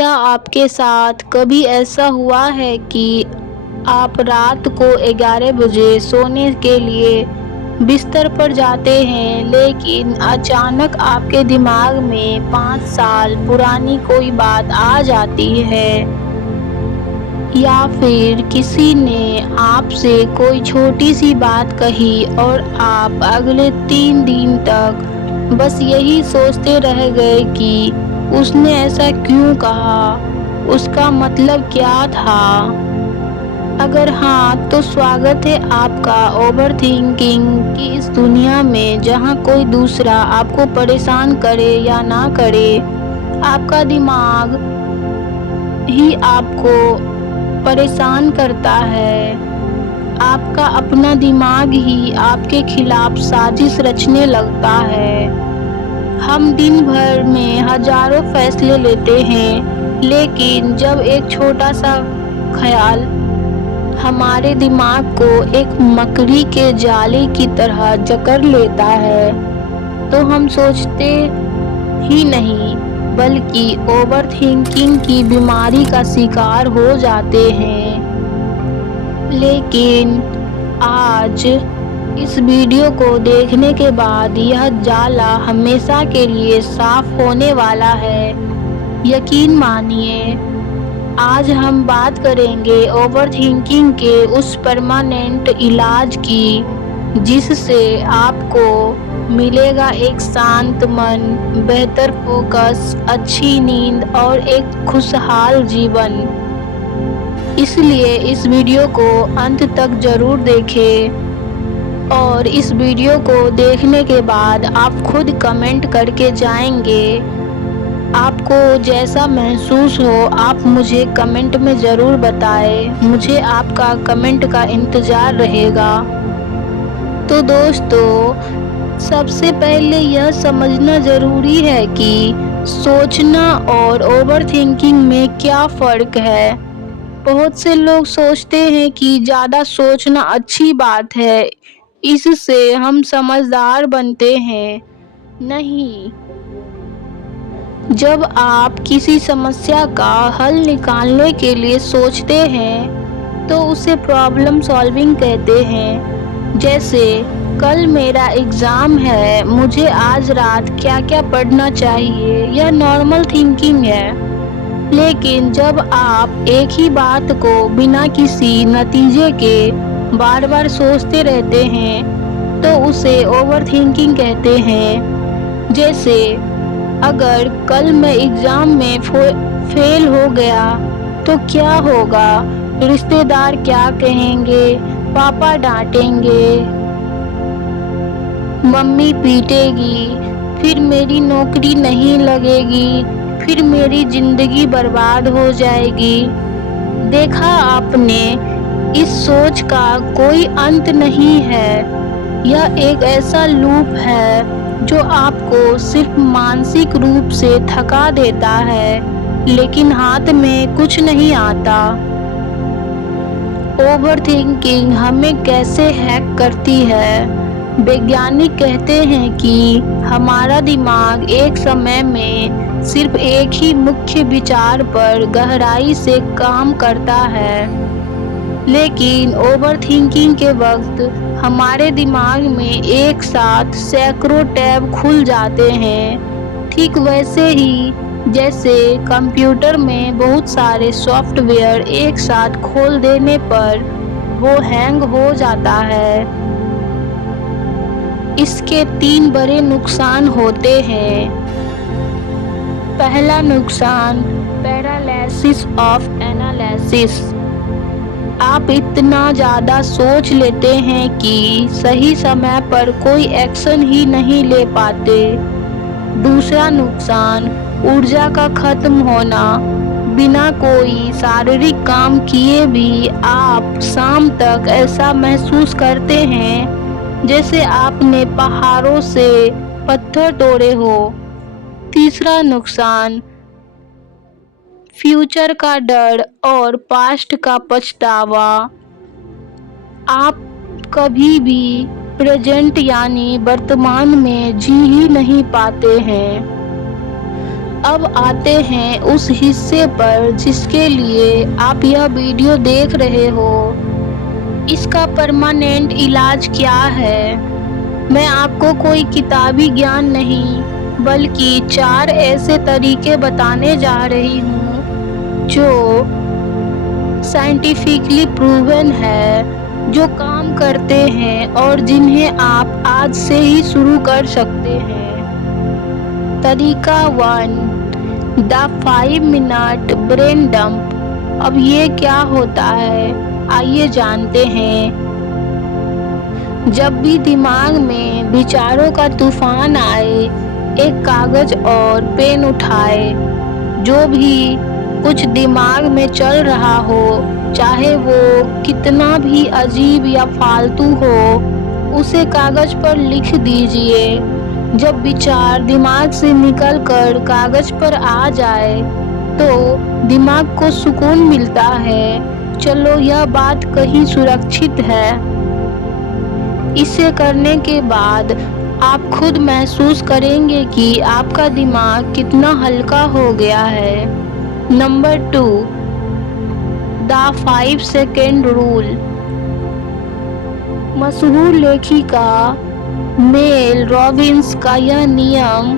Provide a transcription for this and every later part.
کیا آپ کے ساتھ کبھی ایسا ہوا ہے کہ آپ رات کو 11 بجے سونے کے لیے بستر پر جاتے ہیں لیکن اچانک آپ کے دماغ میں 5 سال پرانی کوئی بات آ جاتی ہے، یا پھر کسی نے آپ سے کوئی چھوٹی سی بات کہی اور آپ اگلے 3 دن تک بس یہی سوچتے رہ گئے کہ اس نے ایسا کیوں کہا، اس کا مطلب کیا تھا؟ اگر ہاں تو سواگت ہے آپ کا اوور تھنکنگ کی اس دنیا میں، جہاں کوئی دوسرا آپ کو پریشان کرے یا نہ کرے، آپ کا دماغ ہی آپ کو پریشان کرتا ہے۔ آپ کا اپنا دماغ ہی آپ کے خلاف سازش رچنے لگتا ہے۔ ہم دن بھر میں ہزاروں فیصلے لیتے ہیں، لیکن جب ایک چھوٹا سا خیال ہمارے دماغ کو ایک مکڑی کے جالے کی طرح جکڑ لیتا ہے تو ہم سوچتے ہی نہیں بلکہ اوور تھنکنگ کی بیماری کا شکار ہو جاتے ہیں۔ لیکن آج اس ویڈیو کو دیکھنے کے بعد یہ جالا ہمیشہ کے لیے صاف ہونے والا ہے، یقین مانیے۔ آج ہم بات کریں گے اوور تھنکنگ کے اس پرماننٹ علاج کی، جس سے آپ کو ملے گا ایک شانت من، بہتر فوکس، اچھی نیند اور ایک خوشحال جیون۔ اس لیے اس ویڈیو کو انت تک ضرور دیکھیں، اور اس ویڈیو کو دیکھنے کے بعد آپ خود کمنٹ کر کے جائیں گے۔ آپ کو جیسا محسوس ہو آپ مجھے کمنٹ میں ضرور بتائیں، مجھے آپ کا کمنٹ کا انتظار رہے گا۔ تو دوستو، سب سے پہلے یہ سمجھنا ضروری ہے کہ سوچنا اور اوور تھنکنگ میں کیا فرق ہے۔ بہت سے لوگ سوچتے ہیں کہ زیادہ سوچنا اچھی بات ہے، اس سے ہم سمجھدار بنتے ہیں۔ نہیں، جب آپ کسی مسئلے کا حل نکالنے کے لیے سوچتے ہیں تو اسے پرابلم سالونگ کہتے ہیں۔ جیسے کل میرا ایگزام ہے، مجھے آج رات کیا کیا پڑھنا چاہیے، یہ نارمل تھنکنگ ہے۔ لیکن جب آپ ایک ہی بات کو بنا کسی نتیجے کے بار بار سوچتے رہتے ہیں تو اسے اوور تھنکنگ کہتے ہیں۔ جیسے اگر کل میں ایگزام میں فیل ہو گیا تو کیا ہوگا، رشتے دار کیا کہیں گے، پاپا ڈانٹیں گے، ممی پیٹے گی، پھر میری نوکری نہیں لگے گی، پھر میری زندگی برباد ہو جائے گی۔ دیکھا آپ نے، اس سوچ کا کوئی انت نہیں ہے۔ یہ ایک ایسا لوپ ہے جو آپ کو صرف مانسک روپ سے تھکا دیتا ہے، لیکن ہاتھ میں کچھ نہیں آتا۔ اوور تھنکنگ ہمیں کیسے ہیک کرتی ہے؟ ویگیانک کہتے ہیں کہ ہمارا دماغ ایک سمے میں صرف ایک ہی مکھی وچار پر گہرائی سے کام کرتا ہے، لیکن اوور تھنکنگ کے وقت ہمارے دماغ میں ایک ساتھ سینکڑوں ٹیب کھل جاتے ہیں، ٹھیک ویسے ہی جیسے کمپیوٹر میں بہت سارے سافٹ ویئر ایک ساتھ کھول دینے پر وہ ہینگ ہو جاتا ہے۔ اس کے 3 بڑے نقصان ہوتے ہیں۔ پہلا نقصان، پیرالائسس آف انالیسس۔ آپ اتنا زیادہ سوچ لیتے ہیں کہ صحیح سمے پر کوئی ایکشن ہی نہیں لے پاتے۔ دوسرا نقصان، ارجا کا ختم ہونا۔ بنا کوئی شاریرک کام کیے بھی آپ شام تک ایسا محسوس کرتے ہیں جیسے آپ نے پہاڑوں سے پتھر توڑے ہو۔ تیسرا نقصان، فیوچر کا ڈر اور پاسٹ کا پچھتاوا۔ آپ کبھی بھی پریزنٹ یعنی ورتمان میں جی ہی نہیں پاتے ہیں۔ अब आते हैं उस हिस्से पर जिसके लिए आप यह वीडियो देख रहे हो। इसका परमानेंट इलाज क्या है? मैं आपको कोई किताबी ज्ञान नहीं बल्कि 4 ऐसे तरीके बताने जा रही हूँ जो साइंटिफिकली प्रूवन है, जो काम करते हैं और जिन्हें आप आज से ही शुरू कर सकते हैं। तरीका 1, द 5 मिनट ब्रेन डंप। अब ये क्या होता है, आइए जानते हैं। जब भी दिमाग में विचारों का तूफान आए, एक कागज और पेन उठाए। जो भी कुछ दिमाग में चल रहा हो, चाहे वो कितना भी अजीब या फालतू हो, उसे कागज पर लिख दीजिए। जब विचार दिमाग से निकलकर कागज पर आ जाए तो दिमाग को सुकून मिलता है। चलो, यह बात कहीं सुरक्षित है। इसे करने के बाद आप खुद महसूस करेंगे कि आपका दिमाग कितना हल्का हो गया है। Number 2, the 5 second rule. मशहूर लेखिका मेल रॉबिन्स का यह नियम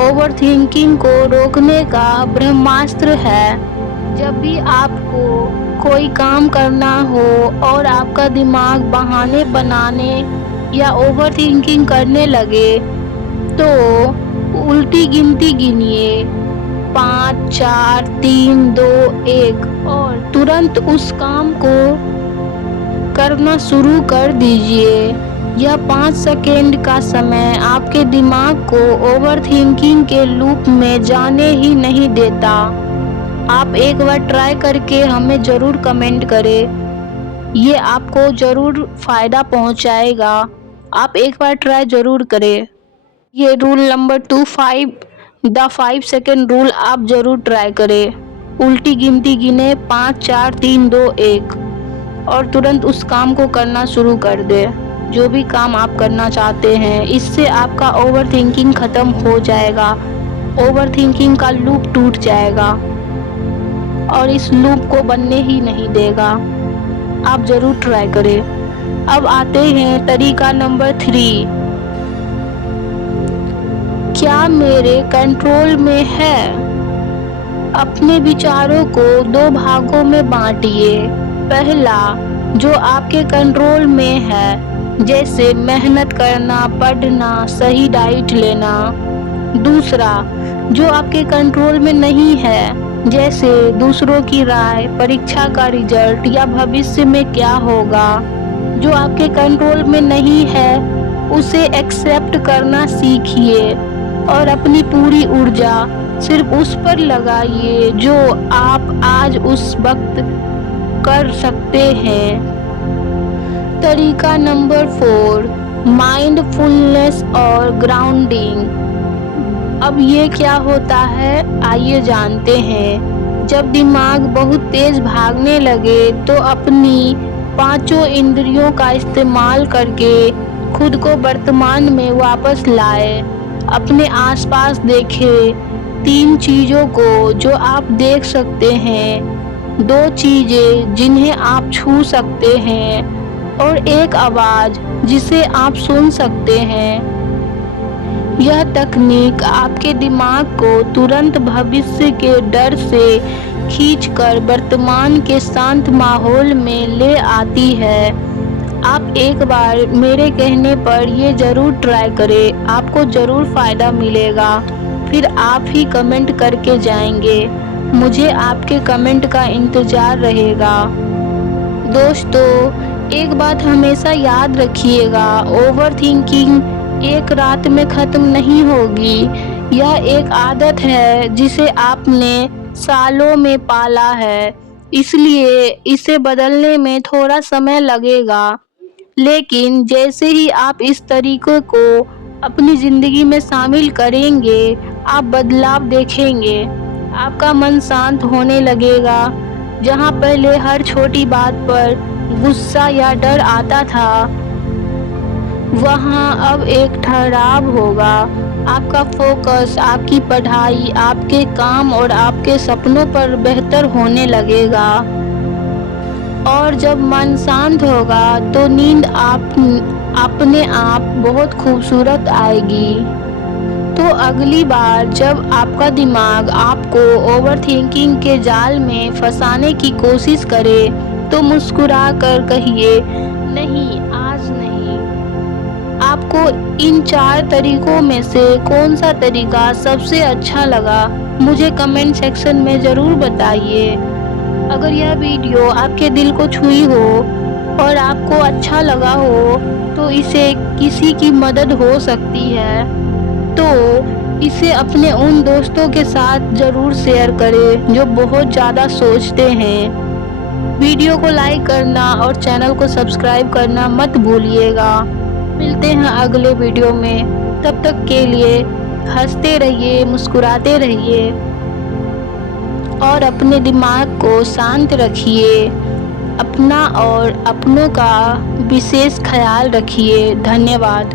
ओवरथिंकिंग को रोकने का ब्रह्मास्त्र है। जब भी आपको कोई काम करना हो और आपका दिमाग बहाने बनाने या ओवरथिंकिंग करने लगे तो उल्टी गिनती गिनिए, 5, 4, 3, 2, 1 और तुरंत उस काम को करना शुरू कर दीजिए। यह 5 सेकेंड का समय आपके दिमाग को ओवरथिंकिंग के लूप में जाने ही नहीं देता। आप एक बार ट्राई करके हमें ज़रूर कमेंट करें, ये आपको ज़रूर फ़ायदा पहुंचाएगा। आप एक बार ट्राई ज़रूर करें। ये rule number 2, the 5 second rule आप ज़रूर ट्राई करें। उल्टी गिनती गिने, 5, 4, 3, 2, 1 और तुरंत उस काम को करना शुरू कर दे, जो भी काम आप करना चाहते हैं। इससे आपका ओवरथिंकिंग ख़त्म हो जाएगा, ओवरथिंकिंग का लूप टूट जाएगा और इस लूप को बनने ही नहीं देगा। आप ज़रूर ट्राई करें। अब आते हैं तरीका नंबर 3, क्या मेरे कंट्रोल में है? अपने विचारों को 2 भागों में बांटिए। पहला, जो आपके कंट्रोल में है, जैसे मेहनत करना, पढ़ना, सही डाइट लेना। दूसरा, जो आपके कंट्रोल में नहीं है, जैसे दूसरों की राय, परीक्षा का रिजल्ट या भविष्य में क्या होगा। जो आपके कंट्रोल में नहीं है उसे एक्सेप्ट करना सीखिए और अपनी पूरी ऊर्जा सिर्फ उस पर लगाइए जो आप आज उस वक्त कर सकते हैं। तरीका नंबर 4, माइंडफुलनेस और ग्राउंडिंग। अब ये क्या होता है, आइए जानते हैं। जब दिमाग बहुत तेज भागने लगे तो अपनी 5 इंद्रियों का इस्तेमाल करके खुद को वर्तमान में वापस लाए। अपने आसपास देखें 3 चीज़ों को जो आप देख सकते हैं, 2 चीज़ें जिन्हें आप छू सकते हैं और एक आवाज़ जिसे आप सुन सकते हैं। यह तकनीक आपके दिमाग को तुरंत भविष्य के डर से खींचकर वर्तमान के शांत माहौल में ले आती है। आप एक बार मेरे कहने पर ये ज़रूर ट्राई करें, आपको ज़रूर फ़ायदा मिलेगा। फिर आप ही कमेंट करके जाएंगे, मुझे आपके कमेंट का इंतज़ार रहेगा। दोस्तों, एक बात हमेशा याद रखिएगा, ओवरथिंकिंग एक रात में ख़त्म नहीं होगी। यह एक आदत है जिसे आपने सालों में पाला है, इसलिए इसे बदलने में थोड़ा समय लगेगा। लेकिन जैसे ही आप इस तरीके को अपनी ज़िंदगी में शामिल करेंगे, आप बदलाव देखेंगे। आपका मन शांत होने लगेगा। जहां पहले हर छोटी बात पर गुस्सा या डर आता था, वहाँ अब एक ठहराव होगा। आपका फोकस आपकी पढ़ाई, आपके काम और आपके सपनों पर बेहतर होने लगेगा। और जब मन शांत होगा तो नींद अपने आप बहुत खूबसूरत आएगी। तो अगली बार जब आपका दिमाग आपको ओवरथिंकिंग के जाल में फंसाने की कोशिश करे तो मुस्कुरा कर कहिए, नहीं, आज नहीं। आपको इन 4 तरीकों में से कौन सा तरीका सबसे अच्छा लगा, मुझे कमेंट सेक्शन में ज़रूर बताइए। अगर यह वीडियो आपके दिल को छुई हो और आपको अच्छा लगा हो तो इसे किसी की मदद हो सकती है, तो इसे अपने उन दोस्तों के साथ ज़रूर शेयर करें जो बहुत ज़्यादा सोचते हैं। वीडियो को लाइक करना और चैनल को सब्सक्राइब करना मत भूलिएगा। मिलते हैं अगले वीडियो में, तब तक के लिए हंसते रहिए, मुस्कुराते रहिए और अपने दिमाग को शांत रखिए। अपना और अपनों का विशेष ख्याल रखिए। धन्यवाद।